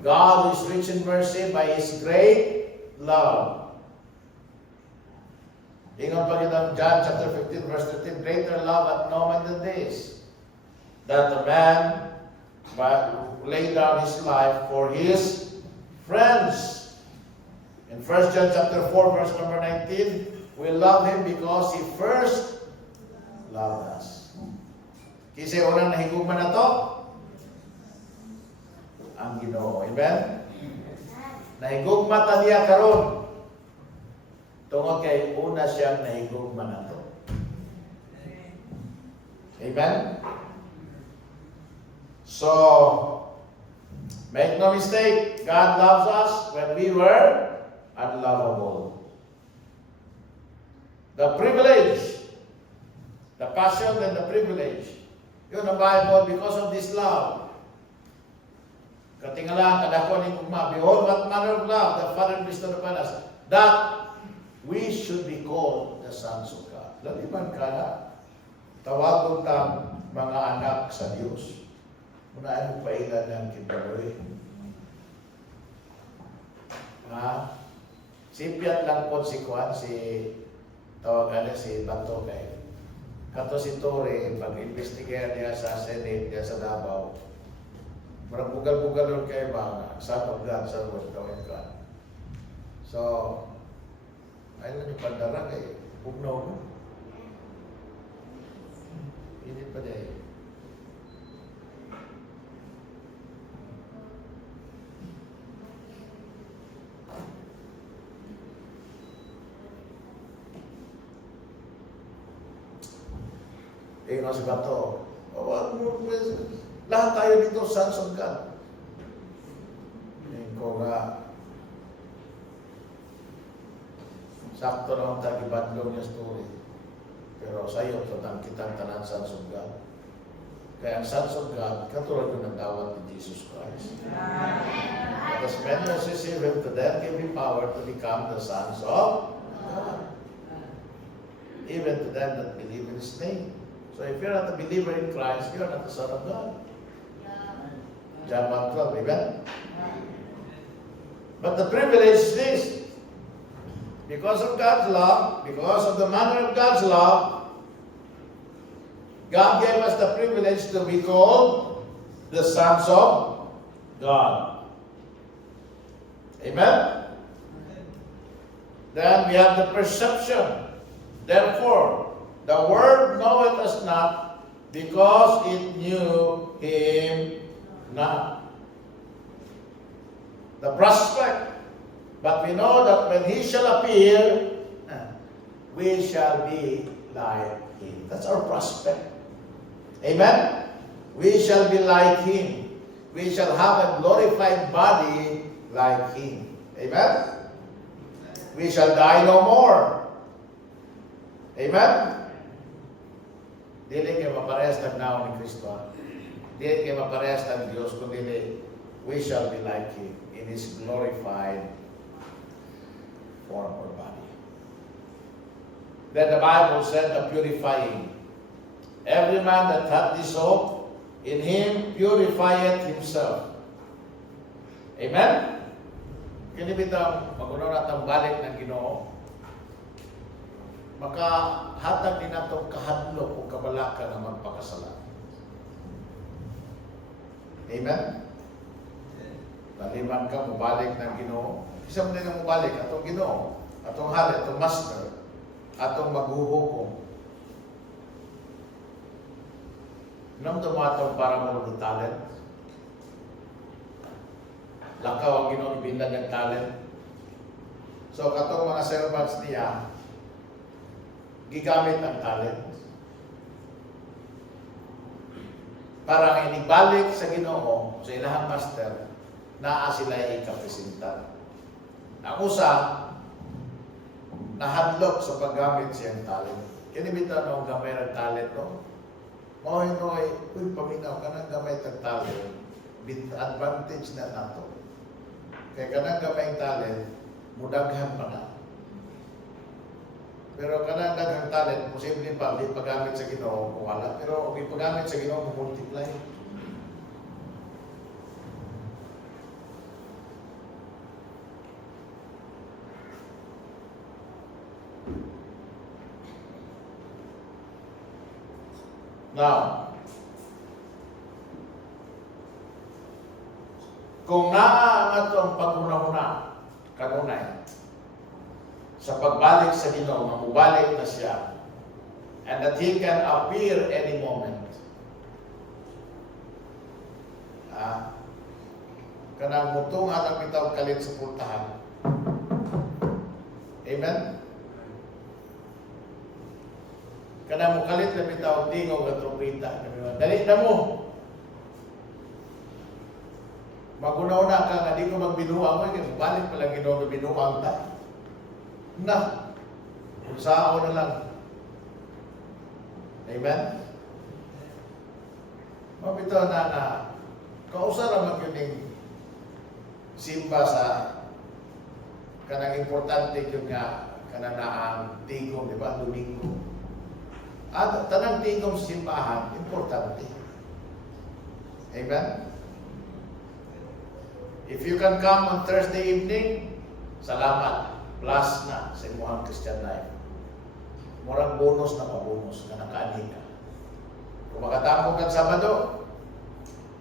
God is rich in mercy by his great love. Ingon pa kita John chapter 15 verse 13, greater love hath no man than this, that a man lay down his life for his friends. In 1 John chapter 4 verse number 19, we love him because he first loved us. Kasi unang nahigugman na to, ang Ginoo. Amen? Nahigugma ta niya karon. Tungod kay una siyang nahigugma na to. Amen? So, make no mistake, God loves us when we were unlovable. The privilege, the passion and the privilege. Yun ang Bible, because of this love. Katingala, kadako ni Kuma, behold what manner of love the Father bestowed upon us, that we should be called the sons of God. Laliman ka na, tawagon tang mga anak sa Diyos. Unahin mo pailan ng kintuloy. Ha? Simpiat lang po si Kwan, si tawagan niya si Bato kay. Kato si Tore, pag-investigate niya sa Senate, niya sa Davao. Marang bugal-bugal doon kayo ba? Son of God, son of God. So, ayun yung pandara kay Bugnaw mo. Hindi pa dahil. Eh, nasa Bato. Lahat tayo dito, sons of God. Ko nga, sakto naman tayo ibadlong niya story. Pero sa iyo, tutang kitang tanan sons of God. Kaya ang sons of God, katulad yung nagdawat ni Jesus Christ. But as many as receive him, to them give him power to become the sons of God. Even to them that believe in his name. So if you're not a believer in Christ, you're not the son of God. John 1:12, amen? But the privilege is this. Because of God's love, because of the manner of God's love, God gave us the privilege to be called the sons of God. Amen? Then we have the perception. Therefore, the world knoweth us not, because it knew him not. The prospect. But we know that when he shall appear, we shall be like him. That's our prospect. Amen? We shall be like him. We shall have a glorified body like him. Amen? We shall die no more. Amen? Dili kayo maparehas tagnaw ni Kristo. Dili kayo maparehas tag Diyos, kundi we shall be like him in his glorified form or body. Then the Bible said the purifying. Every man that hath this hope in him purifieth himself. Amen? Kini bitaw magunaw natang balik ng Ginoo. Makahatag din natong kahadlok o kabalaka na magpakasala. Amen? Taliman ka, mubalik ng Ginoo. Isa mo din ang mubalik, atong Ginoo, atong hari, atong master, atong maghuhukom. Nang tumatong para mo ng talent. Lakaw ang Ginoo ibindan ng talent. So katong mga servants niya, gigamit ang talent. Para inibalik sa Ginoo, sa ilahang master, naa sila ikapresentar. Ang usa, nahadlok sa paggamit siyang talent. Kinibita nung gamay ng talent, no? Noy, uy, paminaw ka ng gamay ng talent, advantage na nato. Kaya ka ng gamay ng talent, mudaghan pa na. Pero ka ng daghang talent, posible pa, di paggamit sa Ginoo, wala. Pero kung ipagamit sa Ginoo, multiply. Now, kung naaangat ang pag-una-una, kanunay, sa pagbalik sa Ginoo, mamubalik na siya, and that He can appear any moment. Kanang mutong atang bitaw kalit sa pultahan. Amen? Kanang mukalit na bitaw tingog at trompeta. Dali na mo! Magunaw-una ka nga, di ko magbinuang mo, balik pa lang Ginoo binuang ta. Na! Usao na lang. Amen? Mabito na kausa naman yun yung simba sa kanang importante yun nga kanang naang tigong, di ba? Domingo. At tanang tigong simbahan, importante. Amen? If you can come on Thursday evening, salamat. Plus na sa imuhang Christian life. Murang bonus na pa-bonus na nakaani ka. Kung makatambo kang Sabado,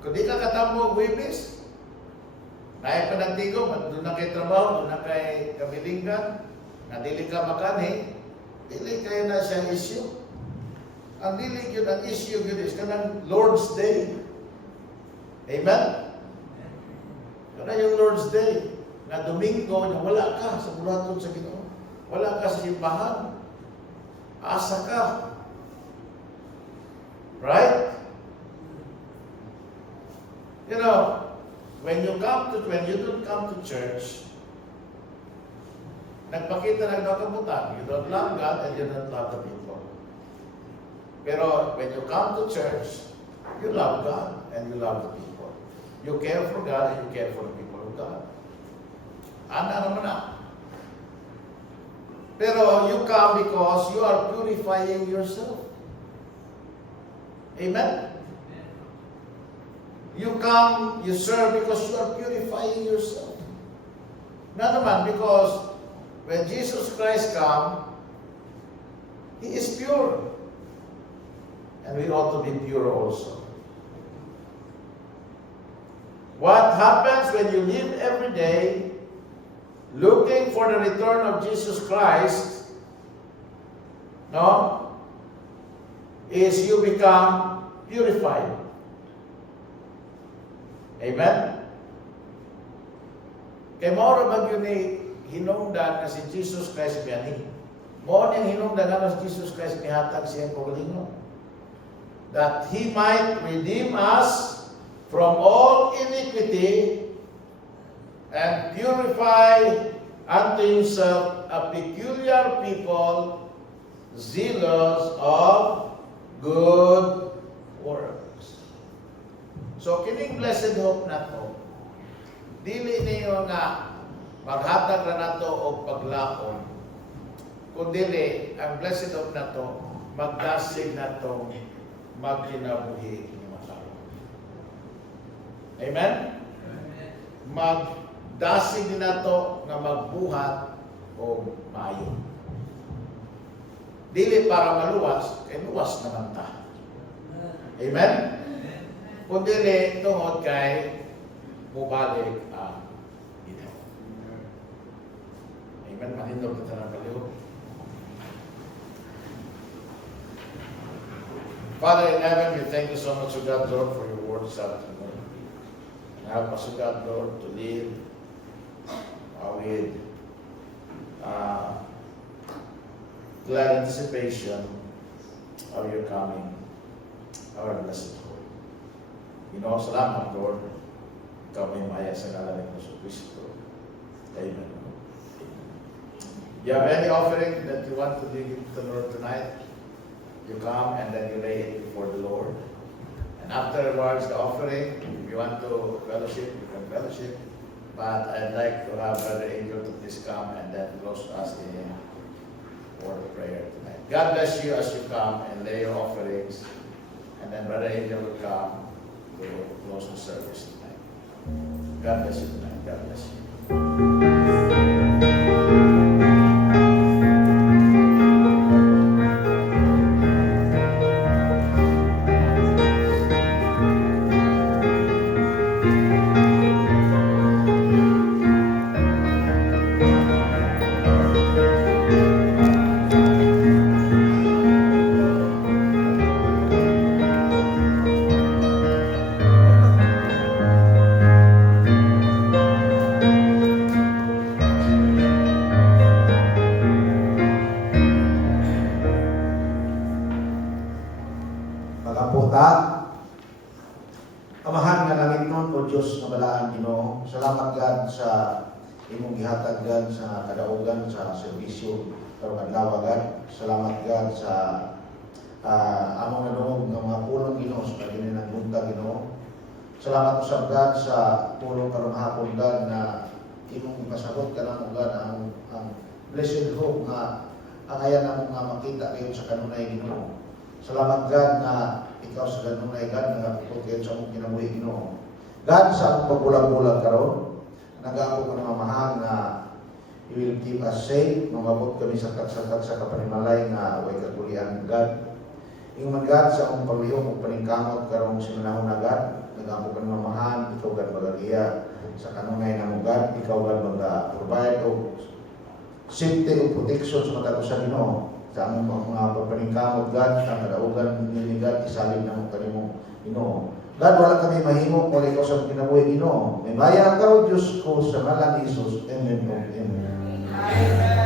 kung di ka katambo Huwebes, naay pa ng tigong, doon na kay trabaho, doon na kay kabilingan, na dili ka makani, dili kayo na siyang issue. Ang dili yun, ang issue yun is kanang Lord's Day. Amen? Kanang yung Lord's Day, na Domingo, na wala ka sa bulaton sa Ginoo. Wala ka sa simbahan. Asa ka. Right? You know, when you don't come to church, nagpakita ng nakabutan. You don't love God and you don't love the people. Pero when you come to church, you love God and you love the people. You care for God and you care for the people of God. Ana naman na. Pero you come because you are purifying yourself. Amen? You come, you serve because you are purifying yourself. Not naman because when Jesus Christ come, He is pure. And we ought to be pure also. What happens when you live every day looking for the return of Jesus Christ, no, is you become purified. Amen? Kay maura ba yun ni hinungdan na si Jesus Christ biyani? Mo niyang hinungdan na si Jesus Christ mihatag siyang pagalingon. That He might redeem us from all iniquity and purify unto Himself a peculiar people, zealous of good works. So, kining blessed hope na to, dili niyo nga maghatag na nato og paglaon, kundi ang blessed hope na to, magdasig na to, magkinabuhi ni matao. Amen? Magdasig din nato nga magbuhat o maayo. Dili para maluwas, kay luwas naman ta. Amen? Kundi tungod kay mubalik ang Ginoo. Amen? Manindog kita ng kalihok. Father in heaven, we thank you so much, O God, Lord, for your word this afternoon. Help us, O God, Lord, to live with glad anticipation of your coming, our blessed Lord. Ginoo, salamat, Lord. Ikaw may maya sa ngalan ni Jesus Cristo. Amen. You have any offering that you want to give to the Lord tonight? You come and then you lay it before the Lord. And afterwards, the offering, if you want to fellowship, you can fellowship. But I'd like to have Brother Angel to please come and then close us in word of prayer tonight. God bless you as you come and lay your offerings. And then Brother Angel will come to close the service tonight. God bless you tonight. God bless you. Magaputa, Amahan nga langit nun, O Diyos nga balaan Ginoo, salamat God sa imong gihatag God sa kadaugan sa serbisyo karong adlaw God. Salamat God sa among nadungog nga mga pulong Ginoo sa kanina ng bunta Ginoo. Salamat usab God sa pulong karong hapon God na imong ipasabot ka namo God ang blessed hope nga ang ayan namo nga makita kayo sa kanunay Ginoo. Salamat God na ikaw sa kanunay God nga pupot kayo sa among kinabuhi Ginoo. God, sa akong pagbulag-bulag karon, nag-aako ko ng mamahal na you will keep us safe, mamabot kami sa katsakat sa kapanimalay na way kagulian God. Ingon God, sa akong paglihok o paningkamot karong simanahon na God, nag-aako ko ng mamahal, ikaw God magagiya sa kanunay na mo God, ikaw God mag-provide o safety o protection sa matag sa Ginoo. Sa among mga pagpaningkamot God, sa kadaugan ni God, isalin na mo kanimo Ginoo. God, wala kami mahimo kung ikaw sa kinabuhi Ginoo. May bayan ka o Diyos ko sa ngalan ni Jesus. Amen. Amen.